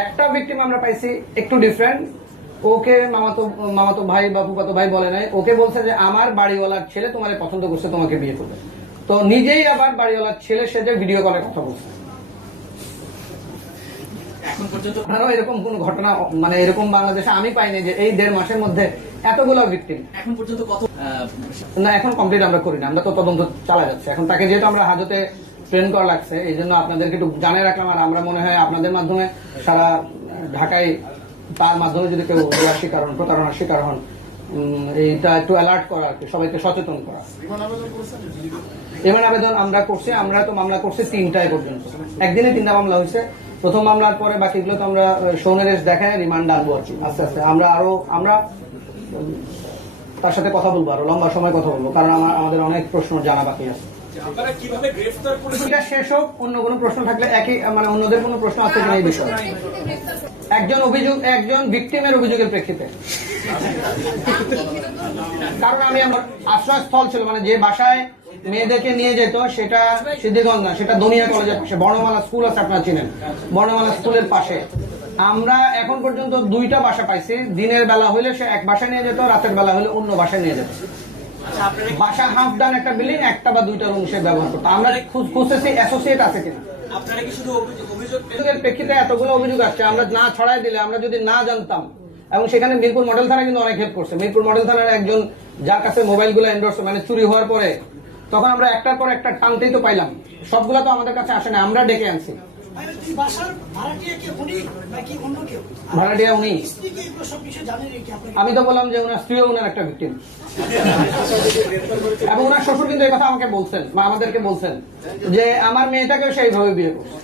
একটা ভিকটিম আমরা পাইছি একটু ডিফারেন্ট। ওকে মামাতো ভাই বা ফুফাতো ভাই বলে নাই, ওকে বলছে যে আমার বাড়িওয়ালার ছেলে তোমারে পছন্দ করছে, তোমাকে বিয়ে করবে। তো নিজেই আবার বাড়িওয়ালার ছেলে সেজে ভিডিও কলে কথা বলছে। এখন পর্যন্ত এরকম কোন ঘটনা মানে এরকম বাংলাদেশে আমি পাইনি যে এই 1.5 মাসের মধ্যে এতগুলো ভিকটিম। এখন পর্যন্ত কত না, এখন কমপ্লিট আমরা করি না, আমরা তো তদন্ত চালা যাচ্ছে। এখন তাকে যেহেতু আমরা হাজতে ট্রেন করা লাগছে, এই জন্য আপনাদেরকে একটু জানিয়ে রাখলাম। আর আমরা মনে হয় আপনাদের মাধ্যমে সারা ঢাকায় তার মাধ্যমে যদি কেউ শিকার হন, প্রতারণার শিকার হন, এইটা একটু অ্যালার্ট করা আর কি, সবাইকে সচেতন করা। এবার আবেদন আমরা করছি, আমরা তো মামলা করছি 3টায় পর্যন্ত, একদিনে 3টা মামলা হয়েছে। প্রথম মামলার পরে বাকিগুলো তো আমরা সৌনেরেশ দেখায় রিমান্ড আনবো আর কি। আস্তে আস্তে আমরা তার সাথে কথা বলবো, আরো লম্বা সময় কথা বলবো, কারণ আমাদের অনেক প্রশ্ন জানা বাকি আছে। আপনারা কিভাবে গ্রেফতার করেছেন? এটা শেষ হোক, অন্য কোনো প্রশ্ন থাকলে একই মানে অন্যদের কোনো প্রশ্ন আছে কিনা এই বিষয়ে। একজন ভিকটিমের অভিযোগের প্রেক্ষিতে, কারণ আমি আমার আশ্রয়স্থল ছিল, মানে যে বাসায় মেয়েদেরকে নিয়ে যেত সেটা সিদ্ধিগঞ্জ না, সেটা দনিয়া কলেজের পাশে বর্ণমালা স্কুল আছে, আপনারা চিনেন বর্ণমালা স্কুলের পাশে। আমরা এখন পর্যন্ত 2টা বাসা পাইছি। দিনের বেলা হইলে সে এক বাসায় নিয়ে যেত, রাতের বেলা হলে অন্য বাসায় নিয়ে যেত। বাসা হাফ ডান একটা বিল্ডিং, 1টা বা 2টা রুম সে ব্যবহার করতো। আমরা খুঁজতেছি অ্যাসোসিয়েট আছে কিনা। আপনারা কি শুধু অভিযোগের প্রেক্ষিতে এতগুলো অভিযোগ আসছে, আমরা না ছড়াই দিলে, আমরা যদি না জানতাম। এবং সেখানে মিরপুর মডেল থানা কিন্তু অনেক হেল্প করছে। মিরপুর মডেল থানার একজন যার কাছে মোবাইলগুলো এন্ডোর্স মানে চুরি হওয়ার পরে, তখন আমরা একটার পর একটা টানতেই তো পাইলাম। সবগুলা তো আমাদের কাছে আসে না, আমরা ডেকে আনছি। ভাড়াটিয়া উনি, আমি তো বললাম যে ওনার স্ত্রীও ওনার একটা ভিকটিম, এবং ওনার শ্বশুর কিন্তু এই কথা আমাকে বলছেন বা আমাদেরকে বলছেন যে আমার মেয়েটাকেও সেইভাবে বিয়ে করছে।